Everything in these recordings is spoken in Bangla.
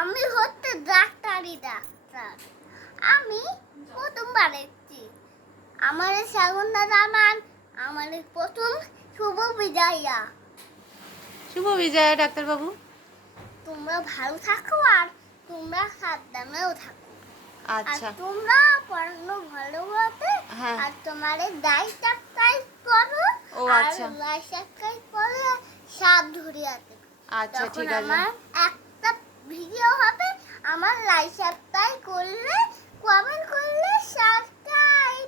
আমি হচ্ছে ডাক্তার। আমি প্রথমবার এসেছি। আমার সাগরদা জানান আমার প্রথম শুভ বিজয়া। শুভ বিজয়া ডাক্তারবাবু। তোমরা ভালো থাকো আর তোমরা সাবধানেও থাকো। আচ্ছা। আর তোমরা পড়ানো ভালোভাবে হ্যাঁ। আর তোমারে লাইক সাবস্ক্রাইব করো। ও আর আচ্ছা। লাইক সাবস্ক্রাইব করে সব ধরিয়াতে। আচ্ছা ঠিক আছে। আমার একটা ভিডিও হবে, আমার লাইক সাবস্ক্রাইব করলে কমেন্ট করলে সাবস্ক্রাইব।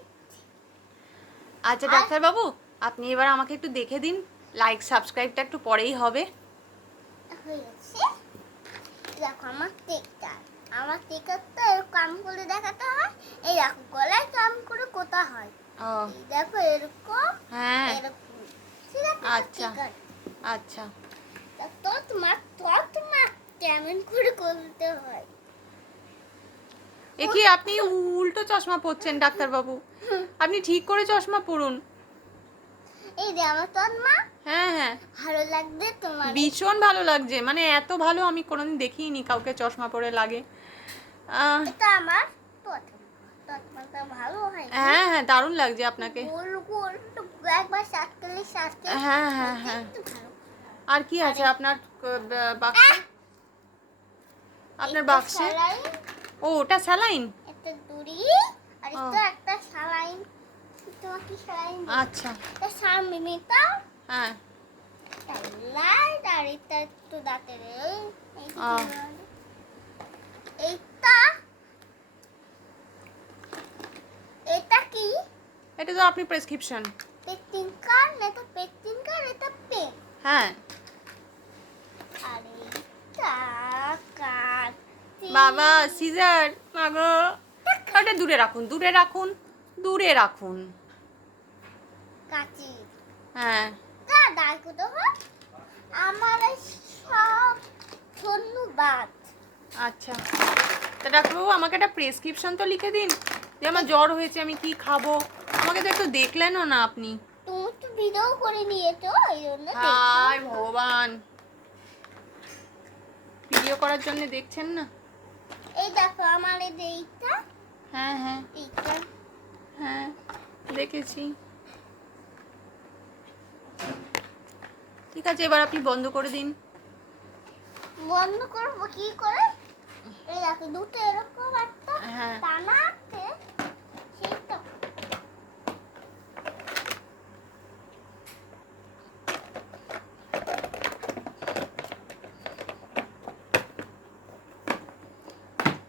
আচ্ছা ডাক্তারবাবু, আপনি এবার আমাকে একটু দেখে দিন, লাইক সাবস্ক্রাইবটা একটু পরেই হবে। হয়েছে। দেখো আমার টিকার তো এরকম কাম করে দেখাতে হয়। এই দেখো গলায় কাম করে কোথা হয়। ও এই দেখো এরকম হ্যাঁ। এরকম। ঠিক আছে। আচ্ছা আচ্ছা। তো তোমার কেমন করে করতে হয়। এ কি আপনি উল্টো চশমা পরছেন ডাক্তারবাবু? আপনি ঠিক করে চশমা পরুন। এই যে আমার তোর মা হ্যাঁ হ্যাঁ, ভালো লাগবে তোমার। ভীষণ ভালো লাগছে, মানে এত ভালো আমি কোনোদিন দেখিনি কাউকে চশমা পরে লাগে। এটা আমার প্রথম। চশমাটা ভালো হয়। হ্যাঁ হ্যাঁ, দারুণ লাগছে আপনাকে। গোল গোল একবার সাতকালে হ্যাঁ হ্যাঁ হ্যাঁ। আর কি আছে আপনার বাক্সে? আপনার বাক্সে? ও ওটা স্যালাইন। একটা দড়ি আর একটা স্যালাইন। তোমাকে স্যালাইন। আচ্ছা। এটা সামনেটা হ্যাঁ। লাইট আর এটা একটু দাঁতের এইটা এটা কি? এটা তো আপনি প্রেসক্রিপশন। পেটিং কার্ড, এটা পেটিং কার্ড, এটা পেন। হ্যাঁ। আর এইটা কার্ড। বাবা সিজার, মাগো ওটা দূরে রাখুন, দূরে রাখুন, দূরে রাখুন। কাঁচি। হ্যাঁ। তা ডাকো তো আমার সব ধন্যবাদ। আচ্ছা, তা ডাক্তারবাবু আমাকে একটা প্রেসক্রিপশন তো লিখে দিন, যে আমার জ্বর হয়েছে আমি কি খাবো। আমাকে তো একটু দেখলেনও না আপনি। তুমি তো ভিডিও করে নিয়েছো এই জন্য। হায় ভগবান, ভিডিও করার জন্য দেখছেন না? এই দেখো আমার এইটা। হ্যাঁ হ্যাঁ এইটা হ্যাঁ, দেখেছি। ঠিক আছে, এবার আপনি বন্ধ করে দিন। বন্ধ করবো কি করে? এই দেখো দুটো এরকম একটা হ্যাঁ। টানা আছে সেটা।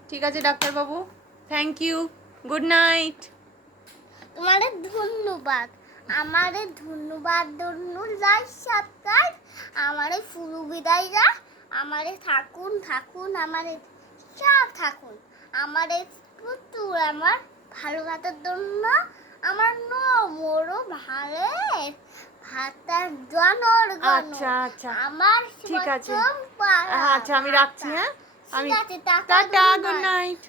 ঠিক আছে ডাক্তারবাবু, থ্যাংক ইউ, গুড নাইট। তোমাদের ধন্যবাদ। আমারে ধন্যবাদ লাইক সাবস্ক্রাইব। আমারে ফুলু বিদায়রা আমারে থাকুন আমারে সব থাকুন। আমারে প্রচুর আমার ভালো কাটার জন্য আমার মোরও ভালো ভাতার জনর আচ্ছা আচ্ছা আমার ঠিক আছে। প্রথম আচ্ছা আমি রাখছি। হ্যাঁ আমি ঠিক আছে, টাটা, গুড নাইট।